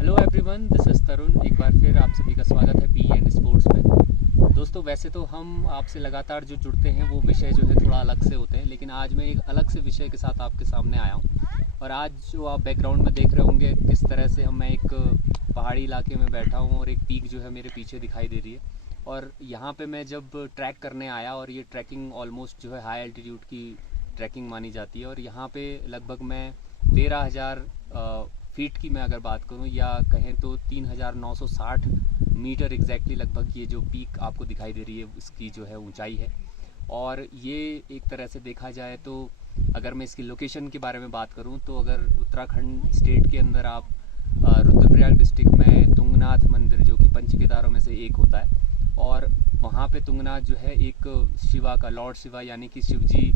Hello everyone, this is तरुण। एक बार फिर आप सभी का स्वागत है पी एंड स्पोर्ट्स में। दोस्तों, वैसे तो हम आपसे लगातार जो जुड़ते हैं वो विषय जो है थोड़ा अलग से होते हैं, लेकिन आज मैं एक अलग से विषय के साथ आपके सामने आया हूँ। और आज जो आप बैकग्राउंड में देख रहे होंगे किस तरह से मैं एक पहाड़ी इलाके में बैठा हूँ और एक पीक जो है मेरे पीछे दिखाई दे रही है। और यहाँ पे मैं जब ट्रैक करने आया, और ये ट्रैकिंग ऑलमोस्ट जो है हाई एल्टीट्यूड की ट्रैकिंग मानी जाती है, और यहाँ पे लगभग मैं 13,000 फीट की मैं अगर बात करूं, या कहें तो 3,960 मीटर एग्जैक्टली लगभग ये जो पीक आपको दिखाई दे रही है इसकी जो है ऊंचाई है। और ये एक तरह से देखा जाए तो अगर मैं इसकी लोकेशन के बारे में बात करूं, तो अगर उत्तराखंड स्टेट के अंदर आप रुद्रप्रयाग डिस्ट्रिक्ट में तुंगनाथ मंदिर, जो कि पंच केदारों में से एक होता है, और वहाँ पे तुंगनाथ जो है एक शिवा का, लॉर्ड शिवा यानी कि शिव जी,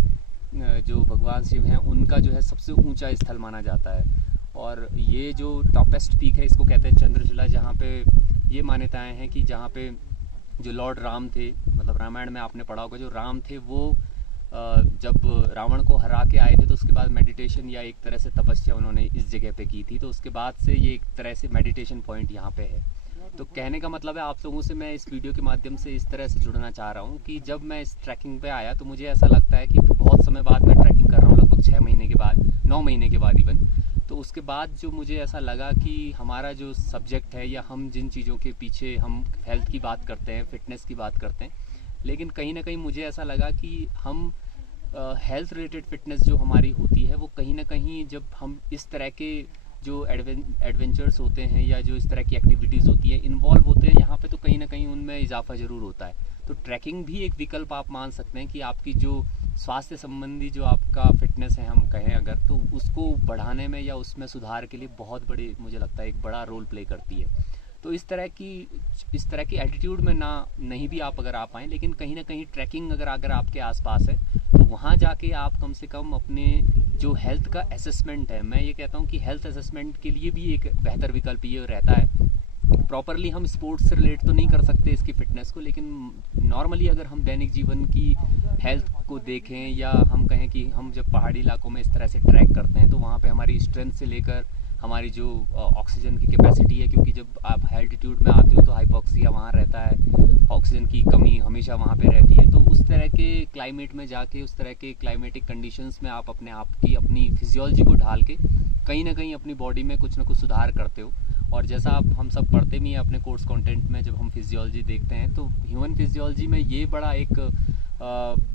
जो भगवान शिव हैं, उनका जो है सबसे ऊंचा स्थल माना जाता है। और ये जो टॉपेस्ट पीक है इसको कहते हैं चंद्रशिला, जहाँ पे ये मान्यताएं हैं कि जहाँ पे जो लॉर्ड राम थे, मतलब रामायण में आपने पढ़ा होगा, जो राम थे वो जब रावण को हरा के आए थे तो उसके बाद मेडिटेशन या एक तरह से तपस्या उन्होंने इस जगह पे की थी। तो उसके बाद से ये एक तरह से मेडिटेशन पॉइंट यहाँ पे है। तो कहने का मतलब है, आप लोगों से मैं इस वीडियो के माध्यम से इस तरह से जुड़ना चाह रहा हूँ कि जब मैं इस ट्रैकिंग पे आया तो मुझे ऐसा लगता है कि बहुत समय बाद मैं ट्रैकिंग कर रहा हूँ, लगभग 6 महीने के बाद, 9 महीने के बाद इवन। तो उसके बाद जो मुझे ऐसा लगा कि हमारा जो सब्जेक्ट है, या हम जिन चीज़ों के पीछे हम हेल्थ की बात करते हैं, फिटनेस की बात करते हैं, लेकिन कहीं ना कहीं मुझे ऐसा लगा कि हम हेल्थ रिलेटेड फिटनेस जो हमारी होती है वो कहीं ना कहीं जब हम इस तरह के जो एडवेंचर्स होते हैं या जो इस तरह की एक्टिविटीज़ होती है इन्वॉल्व होते हैं यहाँ पे, तो कहीं ना कहीं उनमें इजाफा ज़रूर होता है। तो ट्रैकिंग भी एक विकल्प आप मान सकते हैं कि आपकी जो स्वास्थ्य संबंधी जो आपका फिटनेस है, हम कहें अगर, तो उसको बढ़ाने में या उसमें सुधार के लिए बहुत बड़ी, मुझे लगता है, एक बड़ा रोल प्ले करती है। तो इस तरह की एल्टीट्यूड में नहीं भी आप अगर आप आएँ, लेकिन कहीं ना कहीं ट्रैकिंग अगर आपके आसपास है तो वहाँ जाके आप कम से कम अपने जो हेल्थ का असेसमेंट है, मैं ये कहता हूँ कि हेल्थ असेसमेंट के लिए भी एक बेहतर विकल्प ये रहता है। प्रॉपरली हम स्पोर्ट्स से रिलेट तो नहीं कर सकते इसकी फिटनेस को, लेकिन नॉर्मली अगर हम दैनिक जीवन की हेल्थ को देखें, या हम कहें कि हम जब पहाड़ी इलाकों में इस तरह से ट्रैक करते हैं तो वहाँ पे हमारी स्ट्रेंथ से लेकर हमारी जो ऑक्सीजन की कैपेसिटी है, क्योंकि जब आप हाई एल्टीट्यूड में आते हो तो हाइपोक्सिया वहाँ रहता है, ऑक्सीजन की कमी हमेशा वहाँ पे रहती है। तो उस तरह के क्लाइमेट में जाके, उस तरह के क्लाइमेटिक कंडीशंस में आप अपने आप की अपनी फिजियोलॉजी को ढाल के कहीं ना कहीं अपनी बॉडी में कुछ ना कुछ सुधार करते हो। और जैसा आप हम सब पढ़ते भी हैं अपने कोर्स कंटेंट में, जब हम फिजियोलॉजी देखते हैं तो ह्यूमन फिजियोलॉजी में ये बड़ा एक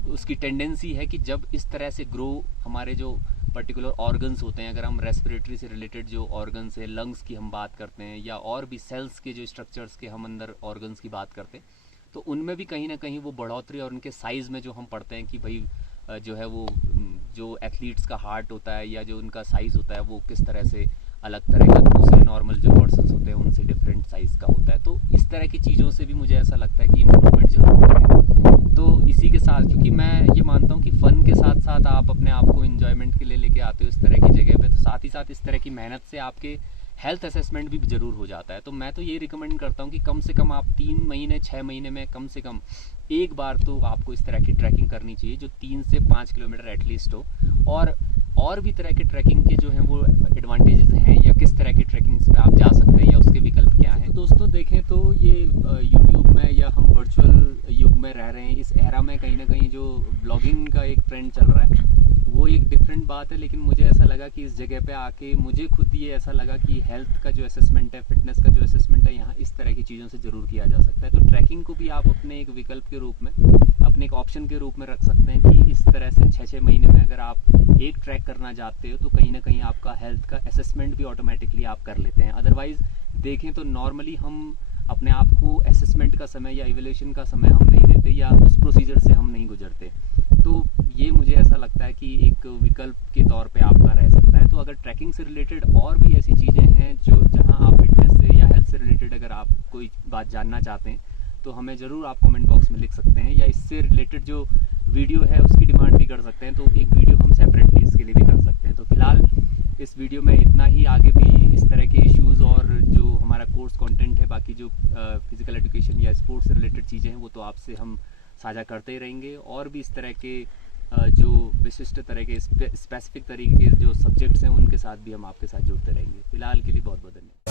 उसकी टेंडेंसी है कि जब इस तरह से ग्रो हमारे जो पर्टिकुलर ऑर्गन्स होते हैं, अगर हम रेस्पिरेटरी से रिलेटेड जो ऑर्गन्स है, लंग्स की हम बात करते हैं, या और भी सेल्स के जो स्ट्रक्चर्स के हम अंदर ऑर्गन्स की बात करते हैं, तो उनमें भी कहीं ना कहीं वो बढ़ोतरी, और उनके साइज़ में जो हम पढ़ते हैं कि भाई जो है वो जो एथलीट्स का हार्ट होता है या जो उनका साइज़ होता है वो किस तरह से अलग तरह का दूसरे नॉर्मल जो पर्सन्स होते हैं उनसे डिफरेंट साइज़ का होता है। तो इस तरह की चीज़ों से भी मुझे ऐसा लगता है कि इम्प्रूवमेंट जरूर हो रहा है। तो इसी के साथ, क्योंकि मैं ये मानता हूँ कि फ़न के साथ साथ आप अपने आप को इन्जॉयमेंट के लिए लेके आते हो इस तरह की जगह पे, तो साथ ही साथ इस तरह की मेहनत से आपके हेल्थ असेसमेंट भी ज़रूर हो जाता है। तो मैं तो ये रिकमेंड करता हूँ कि कम से कम आप 3 महीने 6 महीने में कम से कम एक बार तो आपको इस तरह की ट्रैकिंग करनी चाहिए जो 3 से 5 किलोमीटर एटलीस्ट हो। और भी तरह के ट्रैकिंग के जो हैं वो एडवांटेजेस हैं, या किस तरह की ट्रैकिंग्स पे आप जा सकते हैं या उसके विकल्प क्या हैं। तो दोस्तों देखें तो ये यूट्यूब में, या हम वर्चुअल युग में रह रहे हैं, इस एरा में कहीं ना कहीं जो ब्लॉगिंग का एक ट्रेंड चल रहा है वो एक डिफरेंट बात है। लेकिन मुझे ऐसा लगा कि इस जगह पे आके मुझे खुद ये ऐसा लगा कि हेल्थ का जो असेसमेंट है, फिटनेस का जो असेसमेंट है, यहाँ इस तरह की चीज़ों से ज़रूर किया जा सकता है। तो ट्रैकिंग को भी आप अपने एक विकल्प के रूप में, अपने एक ऑप्शन के रूप में रख सकते हैं कि इस तरह से 6-6 महीने में अगर आप एक ट्रैक करना चाहते हो तो कहीं ना कहीं आपका हेल्थ का असेसमेंट भी ऑटोमेटिकली आप कर लेते हैं। अदरवाइज़ देखें तो नॉर्मली हम अपने आप को असेसमेंट का समय या इवैल्यूएशन का समय हम नहीं देते, या उस प्रोसीजर से हम नहीं गुजरते। तो विकल्प के तौर पे आपका रह सकता है। तो अगर ट्रैकिंग से रिलेटेड और भी ऐसी चीज़ें हैं जो जहां आप फिटनेस से या हेल्थ से रिलेटेड अगर आप कोई बात जानना चाहते हैं तो हमें ज़रूर आप कमेंट बॉक्स में लिख सकते हैं, या इससे रिलेटेड जो वीडियो है उसकी डिमांड भी कर सकते हैं, तो एक वीडियो हम सेपरेटली इसके लिए भी कर सकते हैं। तो फिलहाल इस वीडियो में इतना ही। आगे भी इस तरह के इश्यूज़ और जो हमारा कोर्स कंटेंट है, बाकी जो फिज़िकल एजुकेशन या स्पोर्ट्स से रिलेटेड चीज़ें हैं, वो तो आपसे हम साझा करते ही रहेंगे। और भी इस तरह के जो विशिष्ट तरह के स्पेसिफिक तरीके के जो सब्जेक्ट्स हैं उनके साथ भी हम आपके साथ जुड़ते रहेंगे। फिलहाल के लिए बहुत बहुत धन्यवाद।